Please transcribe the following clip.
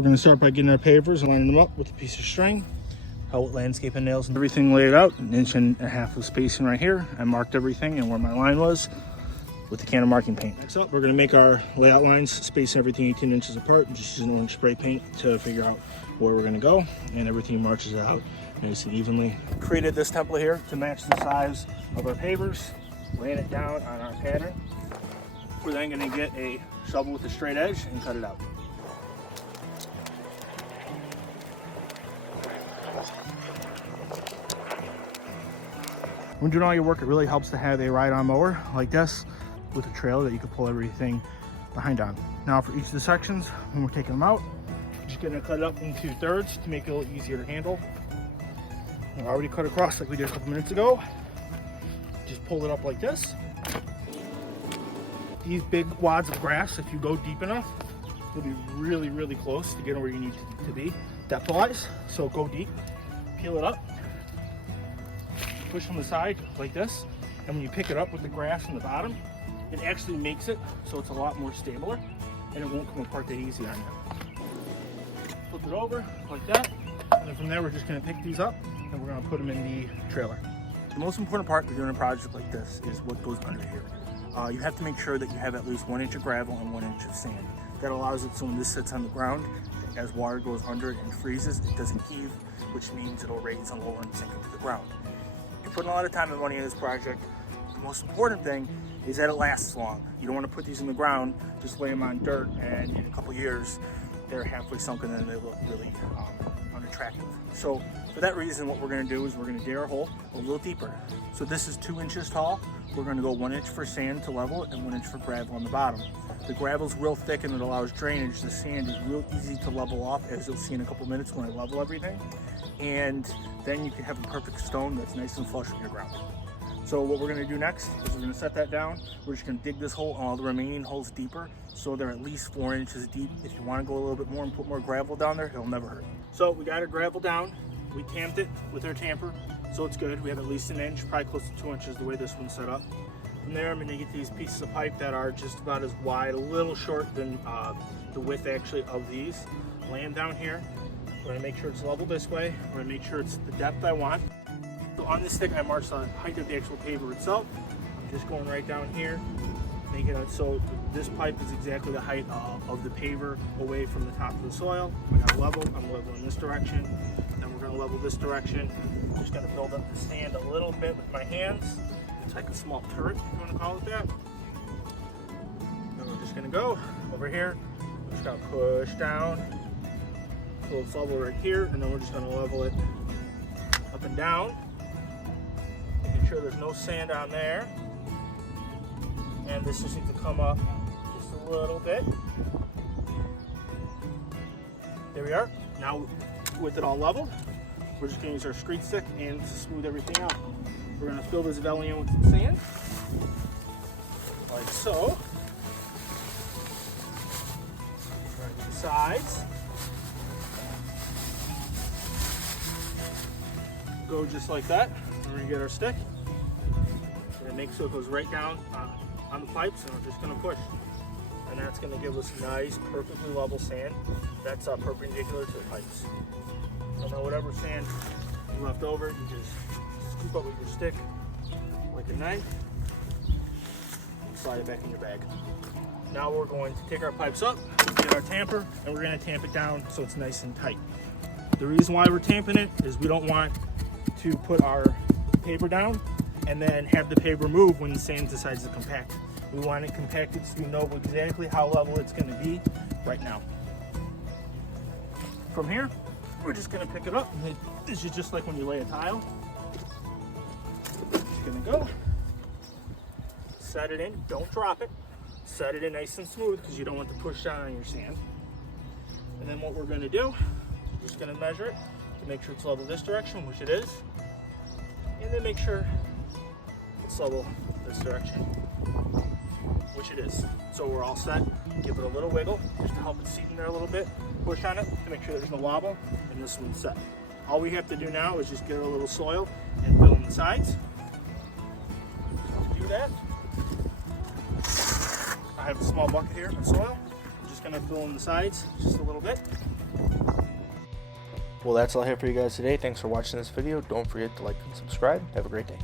We're going to start by getting our pavers and lining them up with a piece of string. With landscaping nails and everything laid out, 1.5 inches of spacing right here. I marked everything and where my line was with a can of marking paint. Next up, we're going to make our layout lines, space everything 18 inches apart, and just using orange spray paint to figure out where we're going to go, and everything marches out nice and evenly. Created this template here to match the size of our pavers, laying it down on our pattern. We're then going to get a shovel with a straight edge and cut it out. When doing all your work, it really helps to have a ride-on mower like this with a trailer that you can pull everything behind on. Now for each of the sections, when we're taking them out, we're just gonna cut it up into thirds to make it a little easier to handle. I already cut across like we did a couple minutes ago. Just pull it up like this. These big wads of grass, if you go deep enough, you'll be really, really close to getting where you need to be depth-wise. So go deep, peel it up, push from the side like this, and when you pick it up with the grass on the bottom, it actually makes it so it's a lot more stabler and it won't come apart that easy on you. Flip it over like that, and then from there we're just going to pick these up and we're going to put them in the trailer. The most important part of doing a project like this is what goes under here. You have to make sure that you have at least 1 inch of gravel and 1 inch of sand. That allows it so when this sits on the ground, as water goes under it and freezes, it doesn't heave, which means it'll raise and lower and sink into the ground. You're putting a lot of time and money in this project. The most important thing is that it lasts long. You don't want to put these in the ground, just lay them on dirt, and in a couple years, they're halfway sunken and they look really unattractive. So for that reason, what we're going to do is we're going to dig our hole a little deeper. So this is 2 inches tall. We're going to go 1 inch for sand to level it and 1 inch for gravel on the bottom. The gravel's real thick and it allows drainage. The sand is real easy to level off, as you'll see in a couple minutes when I level everything. And then you can have a perfect stone that's nice and flush with your ground. So what we're going to do next is we're going to set that down. We're just going to dig this hole and all the remaining holes deeper so they're at least 4 inches deep. If you want to go a little bit more and put more gravel down there, it'll never hurt. So we got our gravel down. We tamped it with our tamper, so it's good. We have at least 1 inch, probably close to 2 inches the way this one's set up. From there, I'm going to get these pieces of pipe that are just about as wide, a little short than the width actually of these. Lay them down here. We're going to make sure it's level this way. We're going to make sure it's the depth I want. So on this stick, I marked the height of the actual paver itself. I'm just going right down here, making it so this pipe is exactly the height of the paver away from the top of the soil. I got level. I'm leveling this direction. Then we're going to level this direction. I'm just going to build up the stand a little bit with my hands. It's like a small turret, if you want to call it that. Then we're just going to go over here. We're just going to push down. So it's level right here, and then we're just going to level it up and down, making sure there's no sand on there. And this just needs to come up just a little bit. There we are. Now with it all leveled, we're just going to use our screed stick and smooth everything out. We're going to fill this valley in with some sand, like so. Right to the sides. Go just like that. We're going to get our stick. We're going to make so it goes right down on the pipes, and we're just going to push. And that's going to give us nice, perfectly level sand that's perpendicular to the pipes. So now whatever sand you left over, you just scoop up with your stick like a knife and slide it back in your bag. Now we're going to take our pipes up, get our tamper, and we're going to tamp it down so it's nice and tight. The reason why we're tamping it is we don't want to put our paper down and then have the paper move when the sand decides to compact. We want it compacted so we know exactly how level it's going to be right now. From here, we're just going to pick it up. This is just like when you lay a tile. Just going to go, set it in, don't drop it. Set it in nice and smooth because you don't want to push down on your sand. And then what we're going to do, we're just going to measure it to make sure it's level this direction, which it is. And then make sure it's level this direction, which it is. So we're all set. Give it a little wiggle just to help it seat in there a little bit. Push on it to make sure there's no wobble, and this one's set. All we have to do now is just get a little soil and fill in the sides. To do that, I have a small bucket here of soil. I'm just going to fill in the sides just a little bit, Well, that's all I have for you guys today. Thanks for watching this video. Don't forget to like and subscribe. Have a great day.